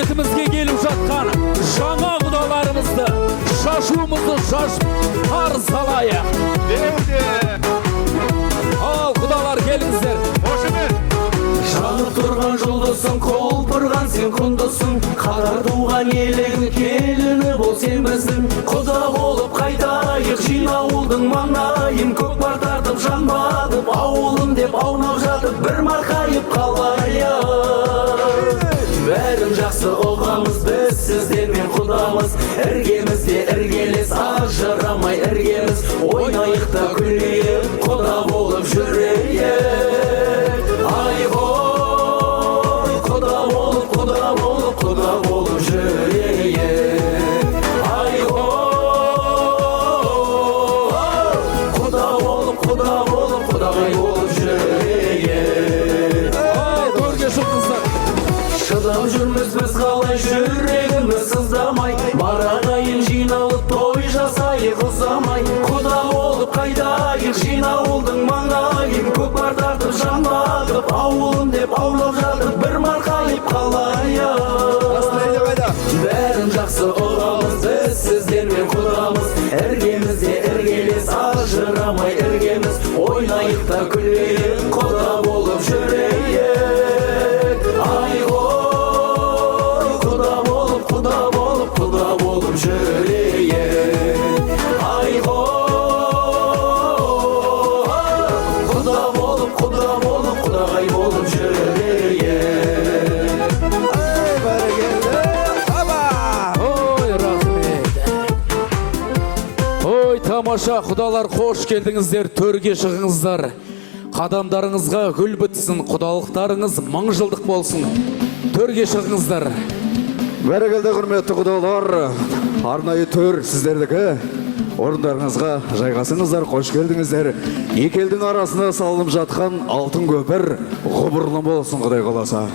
бетімізге келіп жатқан жаңа құдаларымызды шашуымызды шашып қарыз салайық. Ал құдалар келіңіздер. Жанып тұрған жұлдызсың, құлпырған сен құндызсың, қатар туған елің келіні бол сен біздің. Құда болып қайтайық жинауылдың маңайын, көкпар тартып жан батып ауылым деп аунап жатып бір марқайып қалайық. Бәрін жақсы ұғамыз біз сіздермен құдамыз, іргемізде іргелес ажырамай іргеміз, ойнайық та күлейік құда болып жүрейік. Ай ғой құда болып жүрейік. Ай ғой құдағай болып жүрейік. Ай, төрге шыққыздар. Шыдап жүрміз біз қалай жүрегіміз сыздамай, барағайын жиналып той жасайық ұзамай. Құда болып қайтайық жинауылдың маңайын, көкпар тартып жан батып ауылым деп аулап жатып бір марқайып қалайық. Бәрін жақсы ұғамыз біз сіздермен құдамыз, іргемізде іргелес ажырамай іргеміз, ойнайық та күлейік құда болып жүрейік. Ай ғой құда болып жүрейік. Ай ғой құда болып құдағай болып жүрейік. Ай, бәрекелді. Аба! Ой, рахмет. Ой, тамаша құдалар, қош келдіңіздер, төрге шығыңыздар. Қадамдарыңызға гүл бітсін, құдалықтарыңыз мың жылдық болсын. Төрге шығыңыздар. Бәрекелді құрметті құдалар, арнайы төр сіздердікі. Орындарыңызға жайғасыңыздар, қош келдіңіздер. Екі елдің арасында салынып жатқан алтын көпір ғұмырлы болсын, Құдай қаласа.